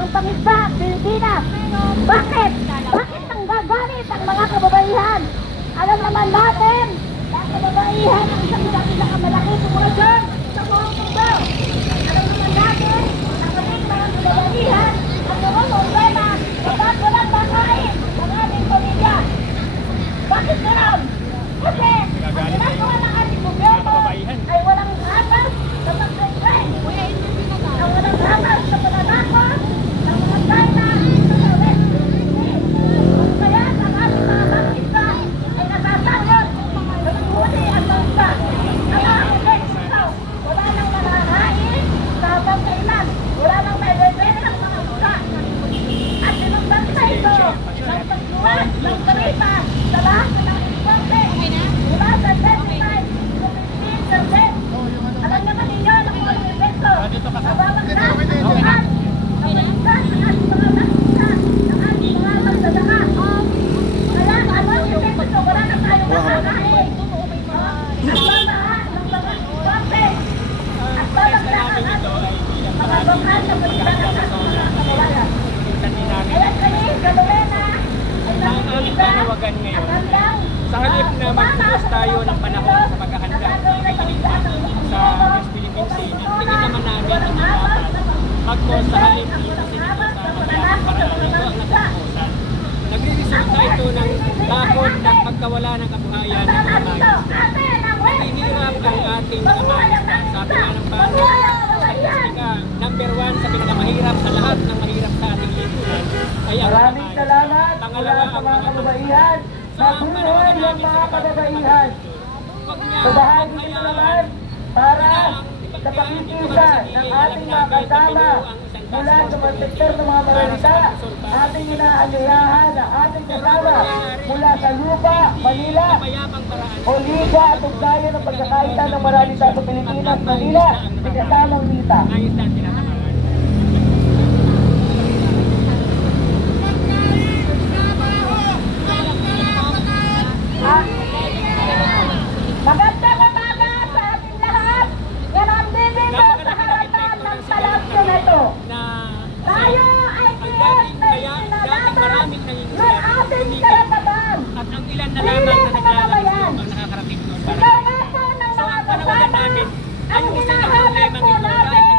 ang pangisda, Pilipinas. Bakit? Bakit ang gagalit ang mga kababaihan? Alam naman natin, ang kababaihan ang isang malaki populasyon sa buong mundo. Alam naman natin, ang aming mga kababaihan, ang mga problema, kapag walang makain ang aming pamilya. Bakit ganoon? Kasi, ang ginagawa ng ating gobyerno ay walang hatas sa pag-train. Ang walang hatas sa pananakot ng mga China sa West Philippines. Kaya ang ating mga makita ay natasagod sa huli at bangsa. Kaya ang Mexico, wala nang nanahain sa pagkailan. Wala nang naibibili ng mga muka. At ibang bansa ito ng pagluwas ng taripa sa lahat ng importe mula sa 25% Alam naman ninyo na kung anong epekto nababagsak ang buwan ng balikat ng ating mga makita ng ating mga magsasaka. Kaya ano ang epekto? Wala na tayong makakain. Nagbabaha ng mga importe at babagsak ang ating mga lokal na balikat ng ating mga kababayan. Kaya kami, Galorena, ay nakikita at hanggang sa halip na mag-focus tayo ng panahon sa paghahanda sa West Philippine Sea, tingin naman namin ang dapat mag-focus sa halip dito sa mayamang paraan. Ito ang nagpupusan. Nagre-resulta ito ng takot ng pagkawala ng kabuhayan ng mga mayos. Hinihirap ang ating mga mayos. Sabi nga ng statistika, number 1 sa pinakamahirap sa lahat ng mahirap sa ating lipunan ay ang mga mayos. Pangalawa ang mga kababaihan. Mabuhay ang mga kababaihan. Sa bahagi nito naman, para sa pakikisa ng ating mga kasama mula sa mga sektor ng mga malalita, ating inaanyayahan na ating kasama mula sa Lupa, Manila, o Liga at Ugnayan ng pagkakaita ng malalita sa Pilipinas, Manila, sa kasamang Nita. Magandang umaga sa ating lahat na nandito sa harapan ng palasyo na ito. Tayo ay tiyas na isinalaban ng ating karapatan. At ang ilan na lamang na naglalakasyon ang nakakarating doon. Ikaw nga po ng mga kasama ang hinahanap po natin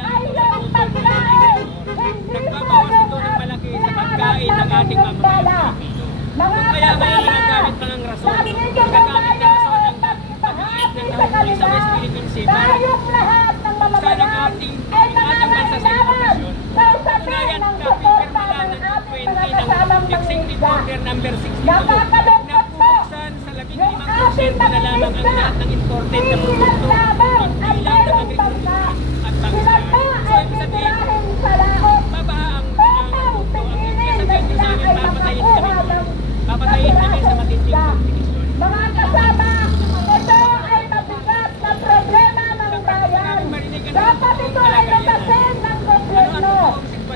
ay yung pagkain. Hindi po yung malaki sa pagkain ng ating mamamayan. Kaya ngayon ginagamit pa ng rason. Ginagamit ng rason ng pag-iit ng nahuli sa West Philippine Sea para saan ang ating bansa sa impormasyon. Unayan, kapipirma lang ng 20 ng Executive Order number 62 na pupuksan sa 15% na lamang ang lahat ng imported na produkto ang bilang ng agrikultura at pangsasabi. So, ibig sabihin, babaha ang produkto. Ang ibig sabihin nyo sa amin, papatayin kami sa matinding komplikasyon. Mga kasama, ito ay mabigat na problema ng bayan. Dapat ito ay lutasin ng gobyerno.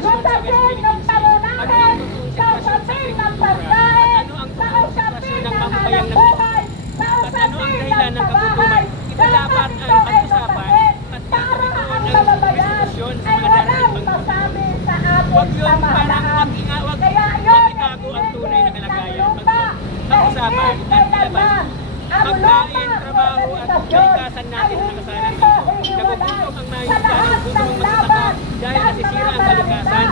Lutasin ng pangunahin, kausapin ng pagkain, kausapin ng hanap buhay, kausapin ng pabahay. Dapat ito ay lutasin para ang kababayan ay walang masabi sa ating pamahalaan. Kaya yun, ang tunay na kalagayan. Pag-usapan at ilabas. Pagkain, trabaho at kalikasan natin ang nakasalang dito. Nagugutom ang mga isda, nagugutom ang magsasaka dahil nasisira ang kalikasan.